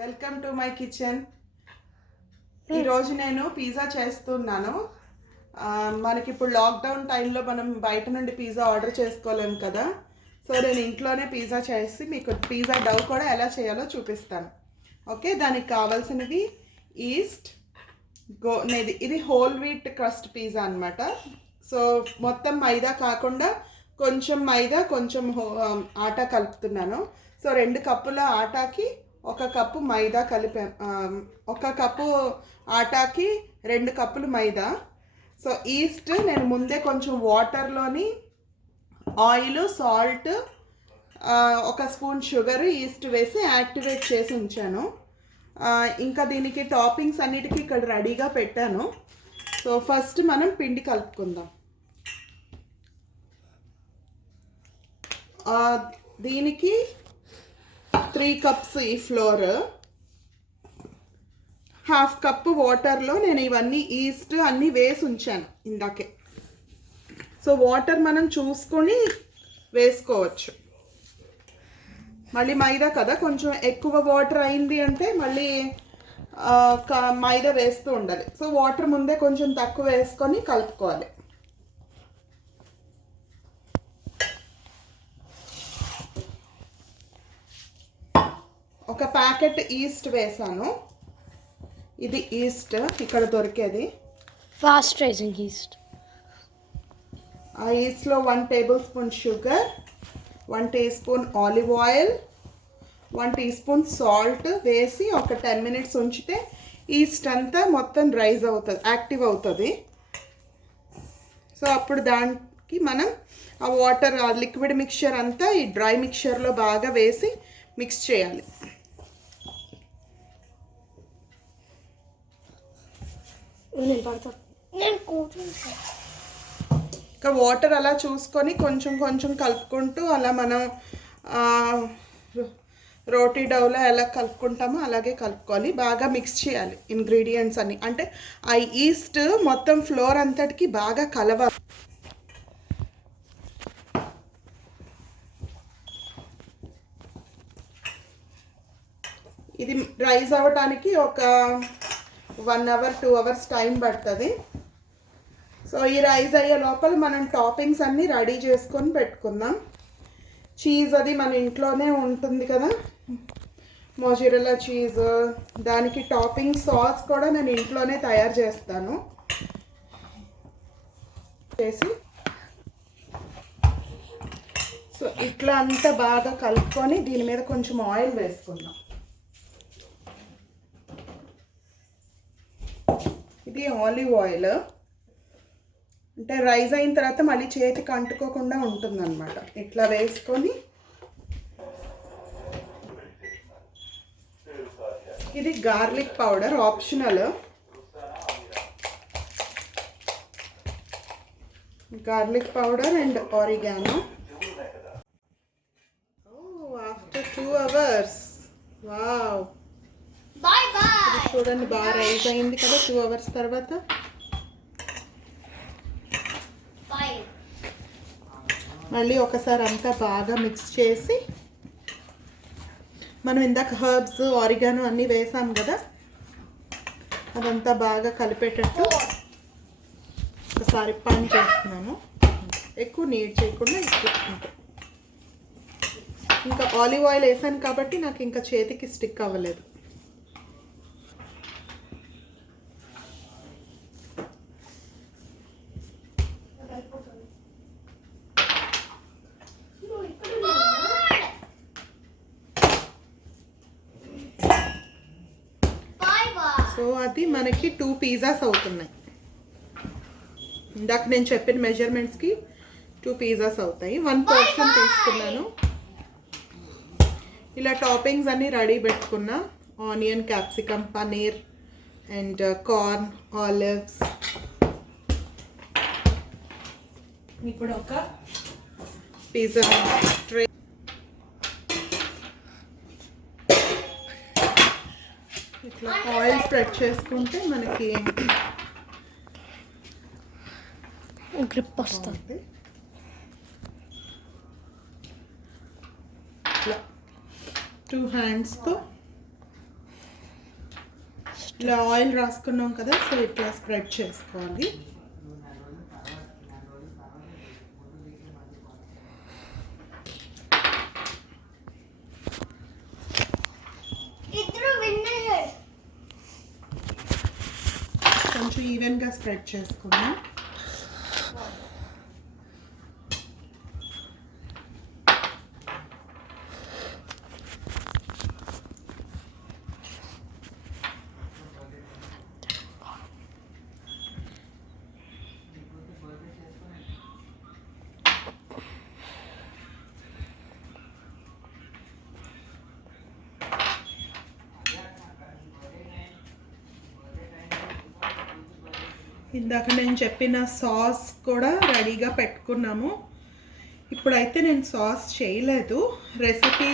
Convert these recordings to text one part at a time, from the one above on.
Welcome to my kitchen. ఈరోజు నేను పిజ్జా చేస్తున్నాను. మనకి ఇప్పుడు లాక్డౌన్ టైంలో మనం బయట నుండి పిజ్జా ఆర్డర్ చేసుకోలేము కదా. సో నేను ఇంట్లోనే పిజ్జా చేసి మీకు పిజ్జా డౌ కూడా ఎలా చేయాలో చూపిస్తాను. ఓకే, దానికి కావాల్సినవి ఈస్ట్ ఇది హోల్ వీట్ క్రస్ట్ పిజ్జా అనమాట. సో మొత్తం మైదా కాకుండా కొంచెం మైదా కొంచెం ఆటా కలుపుతున్నాను. సో 2 కప్పుల ఆటాకి 1 కప్పు మైదా కలిపాను. 1 కప్పు ఆటాకి 2 కప్పులు మైదా. సో ఈస్ట్ నేను ముందే కొంచెం వాటర్లోని oil, salt, 1 spoon sugar, yeast వేసి యాక్టివేట్ చేసి ఉంచాను. ఇంకా దీనికి టాపింగ్స్ అన్నిటికీ ఇక్కడ రెడీగా పెట్టాను. సో ఫస్ట్ మనం పిండి కలుపుకుందాం. దీనికి 3 కప్స్ ఈ ఫ్లోర్, 1/2 కప్పు వాటర్లో నేను ఇవన్నీ ఈస్ట్ అన్నీ వేసి ఉంచాను ఇందాకే. సో వాటర్ మనం చూసుకొని వేసుకోవచ్చు. మళ్ళీ మైదా కదా, కొంచెం ఎక్కువ వాటర్ అయింది అంటే మళ్ళీ మైదా వేస్తూ ఉండాలి. సో వాటర్ ముందే కొంచెం తక్కువ వేసుకొని కలుపుకోవాలి. ఒక ప్యాకెట్ ఈస్ట్ వేసాను. ఇది ఈస్ట్ ఇక్కడ దొరికేది, ఫాస్ట్ రైజింగ్ ఈస్ట్. ఆ ఈస్ట్లో 1 tablespoon sugar, 1 teaspoon olive oil, 1 teaspoon salt వేసి ఒక 10 మినిట్స్ ఉంచితే ఈస్ట్ అంతా మొత్తం రైజ్ అవుతుంది, యాక్టివ్ అవుతుంది. సో అప్పుడు దానికి మనం ఆ వాటర్, ఆ లిక్విడ్ మిక్చర్ అంతా ఈ డ్రై మిక్చర్లో బాగా వేసి మిక్స్ చేయాలి. ఇంకా వాటర్ అలా చూసుకొని కొంచెం కొంచెం కలుపుకుంటూ అలా మనం రోటీ డౌలో ఎలా కలుపుకుంటామో అలాగే కలుపుకోవాలి. బాగా మిక్స్ చేయాలి ఇంగ్రీడియంట్స్ అన్ని. అంటే ఆ ఈస్ట్ మొత్తం ఫ్లోర్ అంతటికి బాగా కలవాలి. ఇది రైజ్ అవ్వటానికి ఒక 1 అవర్ 2 అవర్స్ టైం పడుతుంది. సో ఈ రైజ్ అయ్యే లోపల మనం టాపింగ్స్ అన్నీ రెడీ చేసుకొని పెట్టుకుందాం. చీజ్ అది మన ఇంట్లోనే ఉంటుంది కదా, మొజరెల్లా చీజ్. దానికి టాపింగ్ సాస్ కూడా నేను ఇంట్లోనే తయారు చేస్తాను. సో ఇట్లా అంతా బాగా కలుపుకొని దీని మీద కొంచెం ఆయిల్ వేసుకుందాం. ఇది ఆలివ్ ఆయిల్, అంటే రైజ్ అయిన తర్వాత మళ్ళీ చేతికి అంటుకోకుండా ఉంటుందన్నమాట. ఇట్లా వేసుకొని ఇది garlic powder optional. Garlic powder and oregano. After 2 hours, wow, చూడండి బాగా రైజ్ అయింది కదా 2 అవర్స్ తర్వాత. మళ్ళీ ఒకసారి అంతా బాగా మిక్స్ చేసి మనం ఇందాక హర్బ్స్, ఆరిగానో అన్నీ వేసాం కదా, అదంతా బాగా కలిపేటట్టు ఒకసారి పని చేస్తున్నాను. ఎక్కువ నీడ్ చేయకుండా ఇచ్చుకుంటాం. ఇంకా ఆలివ్ ఆయిల్ వేసాను కాబట్టి నాకు ఇంకా చేతికి స్టిక్ అవ్వలేదు. సో అది మనకి 2 పిజ్జాస్ అవుతున్నాయి. ఇందాక నేను చెప్పిన మెజర్మెంట్స్కి 2 పిజ్జాస్ అవుతాయి. 1 పోర్షన్ తీసుకున్నాను. ఇలా టాపింగ్స్ అన్నీ రెడీ పెట్టుకున్నా. Onion, capsicum, paneer and corn, olives. ఇప్పుడు ఒక పిజ్జా ట్రే ఇట్లా ఆయిల్ స్ప్రెడ్ చేసుకుంటే మనకి గ్రిప్ వస్తుంది. ఇట్లా 2 హ్యాండ్స్తో ఇలా ఆయిల్ రాసుకున్నాం కదా, సో ఇట్లా స్ప్రెడ్ చేసుకోవాలి. కొంచెం ఈవెన్గా స్ప్రెడ్ చేసుకుందాం. ఇందాక నేను చెప్పిన సాస్ కూడా రెడీగా పెట్టుకున్నాము. ఇప్పుడైతే నేను సాస్ చేయలేదు, రెసిపీ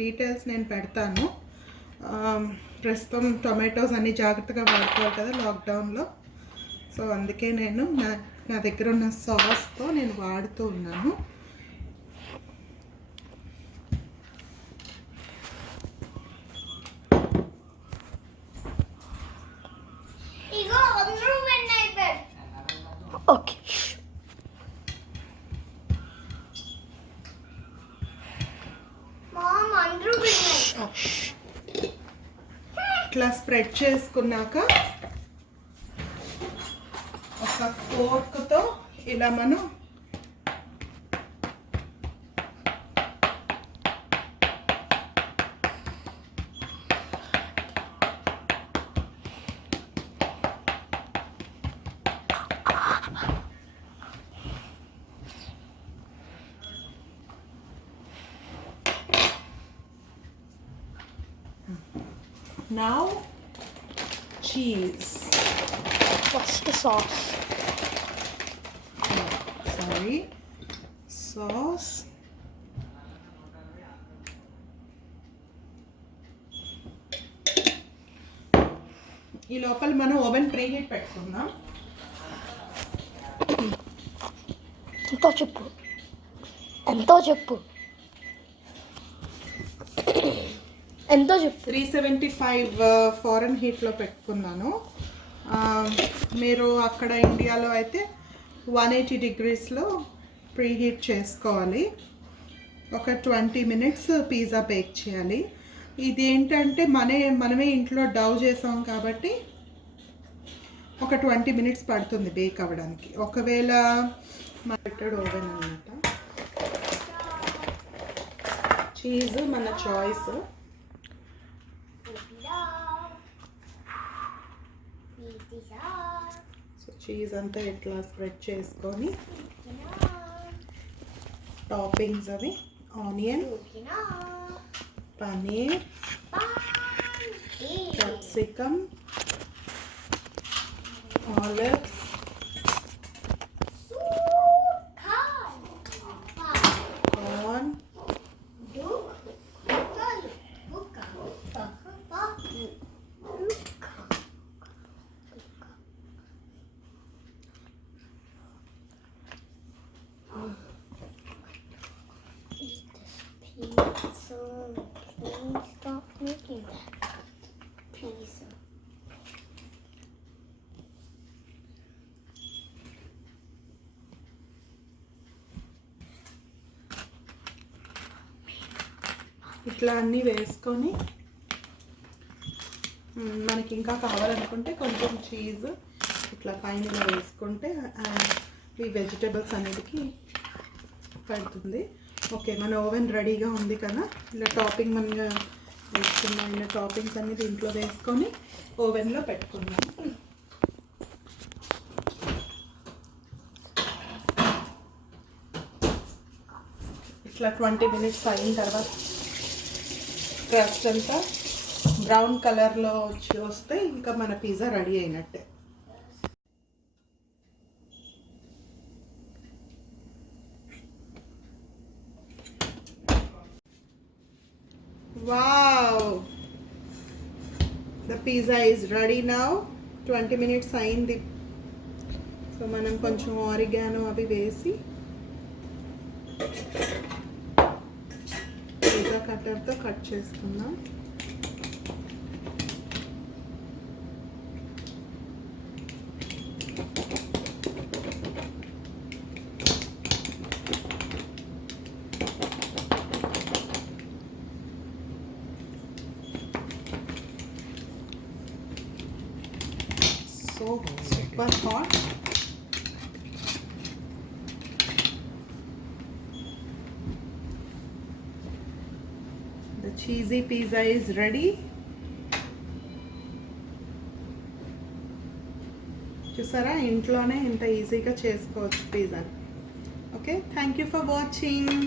డీటెయిల్స్ నేను పెడతాను. ప్రస్తుతం టొమాటోస్ అన్నీ జాగ్రత్తగా వాడుకోవాలి కదా లాక్డౌన్లో, సో అందుకే నేను నా దగ్గర ఉన్న సాస్తో నేను వాడుతూ ఉన్నాను. Okay. ఇట్లా స్ప్రెడ్ చేసుకున్నాక ఒక ఫోర్క్తో ఇలా మనం now cheese. What's the sauce? Sorry, sauce. ఈ లోపల మనం ఓవెన్ ప్రీహీట్ పెట్టుకుందాం. ఎంతో చెప్పు 375 ఫారెన్ హీట్లో పెట్టుకున్నాను. మీరు అక్కడ ఇండియాలో అయితే 180 డిగ్రీస్లో ప్రీహీట్ చేసుకోవాలి. ఒక 20 మినిట్స్ పిజ్జా బేక్ చేయాలి. ఇది ఏంటంటే మనమే ఇంట్లో డౌ చేసాం కాబట్టి ఒక 20 మినిట్స్ పడుతుంది బేక్ అవ్వడానికి. ఒకవేళ మెటెడ్ ఓవెన్ అన్నమాట. చీజ్ మన చాయిస్. సో చీజ్ అంతా ఇట్లా స్ప్రెడ్ చేసుకొని టాపింగ్స్ అవి ఆనియన్, paneer, capsicum, olives, corn, Please stop making that pizza. ఇట్లా అన్నీ వేసుకొని మనకి ఇంకా కావాలనుకుంటే కొంచెం చీజ్ ఇట్లా పైన ఇలా వేసుకుంటే ఈ వెజిటేబుల్స్ అన్నిటికీ పడుతుంది. ఓకే, మన ఓవెన్ రెడీగా ఉంది కదా. ఇలా టాపింగ్ మనగా వేసుకున్న టాపింగ్స్ అన్ని దీంట్లో వేసుకొని ఓవెన్లో పెట్టుకున్నాం. ఇట్లా 20 మినిట్స్ అయిన తర్వాత క్రస్ట్ అంతా బ్రౌన్ కలర్లో వస్తే ఇంకా మన పిజ్జా రెడీ అయినట్టే. Wow, the pizza is ready now. 20 minutes అయింది. సో మనం కొంచెం ఆరిగానో అవి వేసి పిజ్జా కట్టర్తో కట్ చేసుకుందాం. So super hot. The cheesy pizza is ready. చూసారా, ఇంట్లోనే ఇంత ఈజీగా చేసుకోవచ్చు pizza. Okay, thank you for watching.